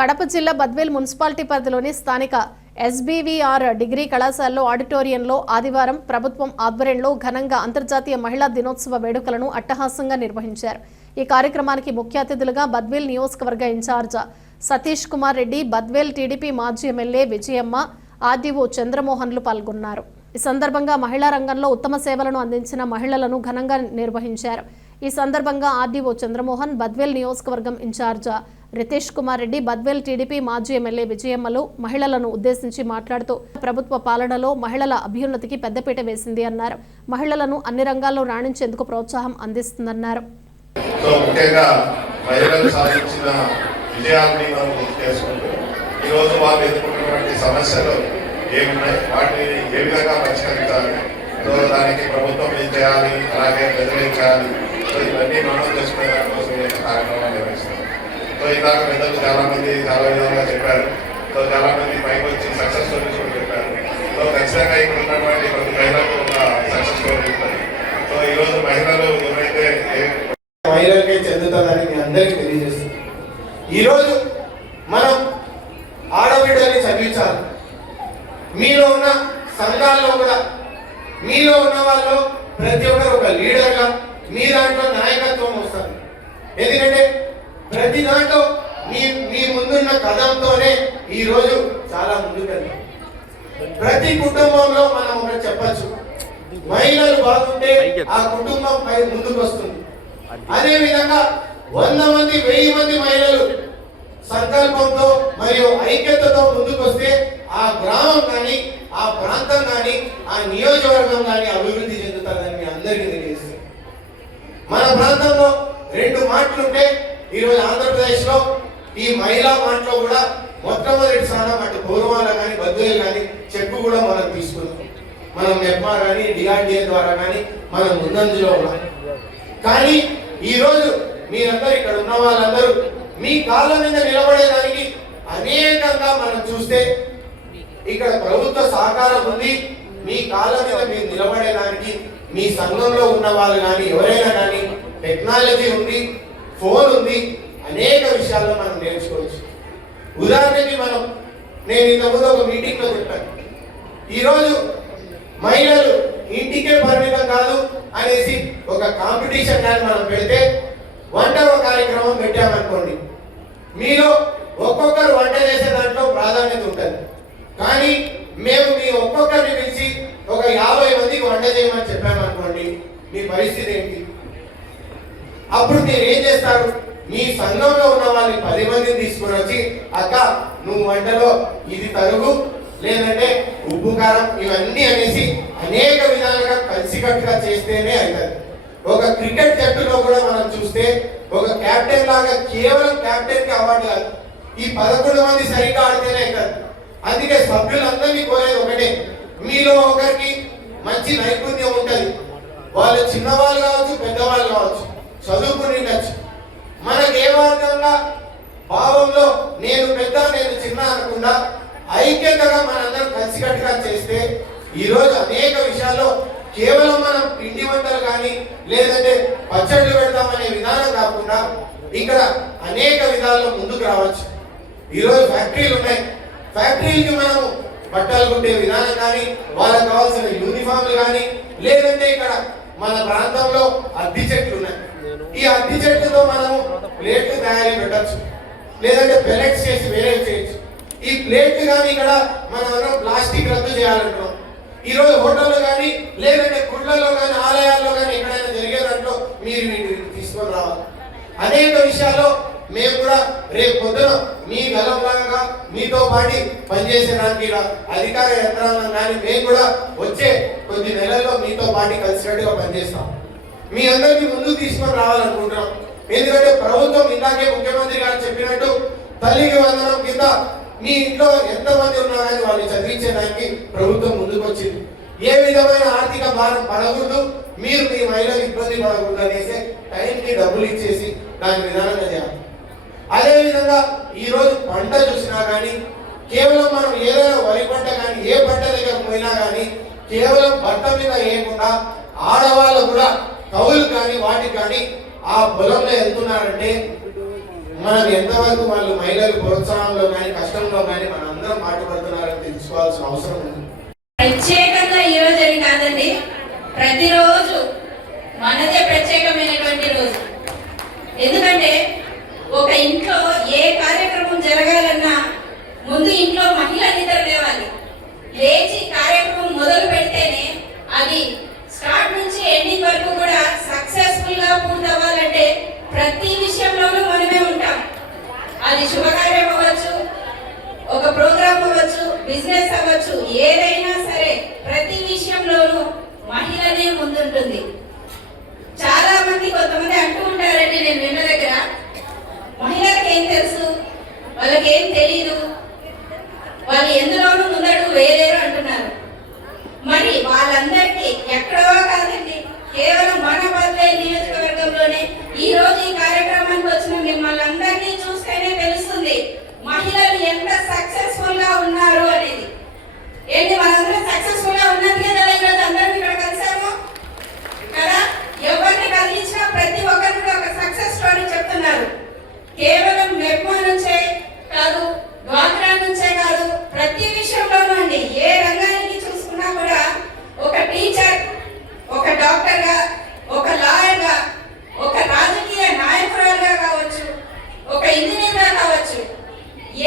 కడప జిల్లా బద్వేల్ మున్సిపాలిటీ పరిధిలోని స్థానిక ఎస్బీవీఆర్ డిగ్రీ కళాశాలలో ఆడిటోరియంలో ఆదివారం ప్రభుత్వం ఆధ్వర్యంలో ఘనంగా అంతర్జాతీయ మహిళా దినోత్సవ వేడుకలను అట్టహాసంగా నిర్వహించారు. ఈ కార్యక్రమానికి ముఖ్య అతిథులుగా బద్వేల్ నియోజకవర్గ ఇన్ఛార్జ్ సతీష్ కుమార్ రెడ్డి, బద్వేల్ టీడీపీ మాజీ ఎమ్మెల్యే విజయమ్మ, ఆర్డీఓ చంద్రమోహన్లు పాల్గొన్నారు. ఈ సందర్భంగా మహిళా రంగంలో ఉత్తమ సేవలను అందించిన మహిళలను ఘనంగా నిర్వహించారు. ఈ సందర్భంగా ఆర్డీఓ చంద్రమోహన్, బద్వేల్ నియోజకవర్గం ఇన్ఛార్జ్ రితేష్ కుమార్ రెడ్డి, బద్వేల్ టీడీపీ మాజీ ఎమ్మెల్యే విజయమ్మలు మహిళలను ఉద్దేశించి మాట్లాడుతూ ప్రభుత్వ పాలనలో మహిళల అభ్యున్నతికి పెద్దపీట వేసింది అన్నారు. మహిళలను అన్ని రంగాల్లో రాణించేందుకు ప్రోత్సాహం అందిస్తుందన్నారు. వాటిని ఏ విధంగా పరిష్కరించాలి, దానికి ప్రభుత్వం ఏం చేయాలి, అలాగే ప్రజలు ఏం చేయాలి, ఇవన్నీ మనం చేసుకునే దానికోసం కార్యక్రమాలు నిర్వహిస్తాం. ఇందాక పెద్దలు చాలా మంది చాలా విధాలుగా చెప్పారు. చాలా మంది పైకి వచ్చి సక్సెస్ స్టోరీస్ కూడా చెప్పారు. ఖచ్చితంగా ఇక్కడ ఉన్నటువంటి ప్రతి మహిళలకు ఒక సక్సెస్ స్టోరీ ఉంటుంది. ఈరోజు మహిళలు ఎవరైతే మహిళలకే చెందుతుందని మీ అందరికీ తెలియజేస్తుంది. ఈరోజు మనం ఆడబిడ్డల్ని చదివించాలి. మీలో ఉన్న సంఘాల్లో కూడా మీలో ఉన్న వాళ్ళు ప్రతి ఒక్కరు ఒక లీడర్గా మీ దాంట్లో నాయకత్వం వస్తుంది. ఎందుకంటే ప్రతి దాంట్లో మీ ముందున్న కథంతోనే ఈరోజు చాలా ముందుకెళ్తాం. ప్రతి కుటుంబంలో మనం ఒకటి చెప్పచ్చు, మహిళలు బాగుంటే ఆ కుటుంబం ముందుకు వస్తుంది. అదే విధంగా 100 మంది 1000 మంది మహిళలు సంకల్పంతో మరియు ఐక్యతతో ముందుకు వస్తే ఆ గ్రామం కానీ, ఆ ప్రాంతం కానీ, ఆ నియోజకవర్గం కానీ అభివృద్ధి చెందుతుందని మీ అందరికీ తెలియజేస్తుంది. మన ప్రాంతంలో 2 మాటలుంటే ఈరోజు ఆంధ్రప్రదేశ్లో ఈ మహిళా మాటలో కూడా మొట్టమొదటి స్థానం అటు పూర్వాల కానీ బద్వేలు కానీ చెప్పు కూడా మనం తీసుకున్నాం. మనం నెప్మా కానీ డిఆర్డిఏ ద్వారా కానీ మనం ముందంజలో ఉన్నాం. కానీ ఈరోజు మీరందరూ ఇక్కడ ఉన్న వాళ్ళందరూ మీ కాళ్ళ మీద నిలబడేదానికి అనేకంగా మనం చూస్తే ఇక్కడ ప్రభుత్వ సహకారం ఉంది. మీ కాళ్ళ మీద మీరు నిలబడేదానికి మీ సంఘంలో ఉన్న వాళ్ళు కానీ ఎవరైనా కానీ టెక్నాలజీ ఉంది, ఫోన్ ఉంది, అనేక విషయాల్లో మనం నేర్చుకోవచ్చు. ఉదాహరణకి నేను ఇంతకుముందు ఒక మీటింగ్లో చెప్పాను, ఈరోజు మహిళలు ఇంటికే పరిమితం కాదు అనేసి ఒక కాంపిటీషన్ కానీ మనం పెడితే వంట కార్యక్రమం పెట్టామనుకోండి, మీలో ఒక్కొక్కరు వంట చేసే దాంట్లో ప్రాధాన్యత ఉంటుంది. కానీ మేము మీ ఒక్కొక్కరిని పిలిచి ఒక 50 మందికి వంట చేయమని చెప్పామనుకోండి, మీ పరిస్థితి ఏంటి? అప్పుడు మీరు ఏం చేస్తారు? మీ సంఘంలో ఉన్న వాళ్ళని 10 మందిని తీసుకొని వచ్చి, అక్క నువ్వు వంటలో ఇది తరుగు, లేదంటే ఉప్పు కారం ఇవన్నీ అనేసి అనేక విధాలుగా కలిసికట్టుగా చేస్తేనే అవుతుంది. ఒక క్రికెట్ జట్టులో కూడా మనం చూస్తే ఒక కెప్టెన్ లాగా కేవలం కెప్టెన్ కి అవార్డు కాదు, ఈ 11 మంది సరిగ్గా ఆడితేనే అవుతుంది. అందుకే సభ్యులందరినీ కోరేది ఒకటే, మీలో ఒకరికి మంచి నైపుణ్యం ఉంటుంది. వాళ్ళు చిన్నవాళ్ళు కావచ్చు, పెద్దవాళ్ళు కావచ్చు, చదువుకుని ఉండొచ్చు. మనకు ఏ విధంగా భావంలో నేను పెద్ద నేను చిన్న అనకుండా ఐక్యతగా మనందరం కలిసికట్టుగా చేస్తే ఈరోజు అనేక విషయాల్లో కేవలం మనం పిండి వంటలు కానీ లేదంటే పచ్చళ్ళు పెడతామనే విధానం కాకుండా ఇక్కడ అనేక విధాల్లో ముందుకు రావచ్చు. ఈరోజు ఫ్యాక్టరీలు ఉన్నాయి, ఫ్యాక్టరీలకి మనము బట్టలు కుట్టే విధానం కానీ, వాళ్ళకి కావాల్సిన యూనిఫామ్లు కానీ, లేదంటే ఇక్కడ మన ప్రాంతంలో అద్దె చెట్లు ఉన్నాయి. ఈ అద్దె చెట్లతో మనము ప్లేట్లు తయారీ పెట్టచ్చు, లేదంటే పెలెట్స్ చేసి వేరే చేయొచ్చు. ఈ ప్లేట్లు కానీ ఇక్కడ మనం ప్లాస్టిక్ రద్దు చేయాలంటున్నాం. ఈరోజు హోటల్లో కానీ లేదంటే గుళ్ళల్లో కానీ ఆలయాల్లో కానీ ఎక్కడైనా జరిగే దాంట్లో మీరు వీటిని తీసుకొని రావాలి. అనేక విషయాల్లో మేము కూడా రేపు పొద్దున మీ గలంలాగా మీతో పాటు పనిచేసేదానికి అధికార యంత్రాంగం కానీ మేము కూడా వచ్చే కొద్ది నెలల్లో మీతో పాటు కలిసినట్టుగా పనిచేస్తాం. మీ అందరినీ ముందుకు తీసుకొని రావాలనుకుంటున్నాం. ఎందుకంటే ప్రభుత్వం ఇందాకే ముఖ్యమంత్రి గారు చెప్పినట్టు తల్లికి వందనం కింద మీ ఇంట్లో ఎంతమంది ఉన్నా కానీ వాళ్ళు చదివించడానికి ప్రభుత్వం ముందుకు వచ్చింది. ఏ విధమైన ఆర్థిక భారం పడకూడదు, మీరు మీ మహిళలు ఇబ్బంది పడకూడదు అనేసి టైంకి డబ్బులు ఇచ్చేసి దాని విధానంగా చేయాలి. అదేవిధంగా ఈరోజు పంట చూసినా కానీ కేవలం మనం ఏదైనా వరి పంట కానీ ఏ పంట దగ్గర పోయినా కానీ కేవలం పంట మీద వేయకుండా ఆడవాళ్ళు కూడా కవులు కానీ వాటికి కానీ ఆ పొలంలో వెళ్తున్నారంటే మనం ఎంతవరకు వాళ్ళు మహిళలు ప్రోత్సాహంలో కానీ కష్టంలో కానీ మన అందరం పాటుపడుతున్నారని తెలుసుకోవాల్సిన అవసరం ఉంది. ప్రత్యేకంగా ఈ రోజు అని కాదండి, ప్రతిరోజు మనదే ప్రత్యేకమైనటువంటి రోజు. ఎందుకంటే ఒక ఇంట్లో ఏ కార్యక్రమం జరగాలన్నా ముందు ఇంట్లో మహిళ నిద్ర లేవాలి. లేచి కార్యక్రమం మొదలు పెడితేనే అది స్టార్ట్ నుంచి ఎండింగ్ వరకు కూడా సక్సెస్ఫుల్ గా పూర్తవ్వాలంటే ప్రతి విషయంలోనూ మనమే ఉంటాం. అది శుభకార్యం అవ్వచ్చు, ఒక ప్రోగ్రామ్ అవ్వచ్చు, బిజినెస్ అవ్వచ్చు, ఏదైనా సరే ప్రతి విషయంలోనూ మహిళనే ముందుంటుంది. చాలా మంది కొంతమంది అంటూ ఉంటారండి, నేను విన్న దగ్గర, మహిళలకు ఏం తెలుసు, వాళ్ళకి ఏం తెలీదు, వాళ్ళు ఎందులోనూ ముందడుగు వేయలేరు అంటున్నారు. మరి వాళ్ళందరికీ ఎక్కడో కాదండి, కేవలం మన బద్వేలు నియోజకవర్గంలోనే ఈ రోజు ఈ కార్యక్రమానికి వచ్చిన మిమ్మల్ని అందరినీ చూస్తేనే తెలుస్తుంది మహిళలు ఎంత సక్సెస్ఫుల్ గా ఉన్నారు అనేది. ఏంటి, మనందరం సక్సెస్ఫుల్ గా ఉన్నందుకే కదా ఈరోజు అందరం ఇక్కడ కలిసాము కదా. ఎవరిని కలిగించినా ప్రతి ఒక్కరికి ఒక సక్సెస్ స్టోరీ చెప్తున్నారు. కేవలం మెప్మా నుంచే కాదు, డ్వాక్రా నుంచే కాదు, ప్రతి విషయంలోనూ అండి, ఏ రంగానికి చూసుకున్నా కూడా ఒక టీచర్, ఒక డాక్టర్ గా, ఒక లాయర్ గా, ఒక రాజకీయ నాయకురాలుగా కావచ్చు, ఒక ఇంజనీర్ గా కావచ్చు,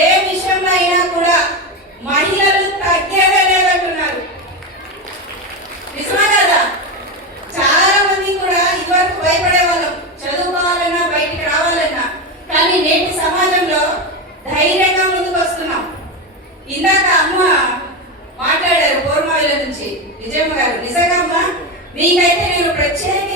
ఏ విషయంలో అయినా కూడా మహిళలు తగ్గేదే లేదంటున్నారు. నిజమా కదా? చాలా మంది కూడా ఇదివరకు భయపడే వాళ్ళం చదువుకోవాలన్నా, బయటికి రావాలన్నా. కానీ నేటి సమాజంలో ధైర్యంగా ముందుకు వస్తున్నాం. ఇందాక అమ్మ మాట్లాడారు పోర్మాయిల నుంచి, విజయమ్మ గారు. నిజంగా అమ్మ, మీకైతే నేను ప్రత్యేక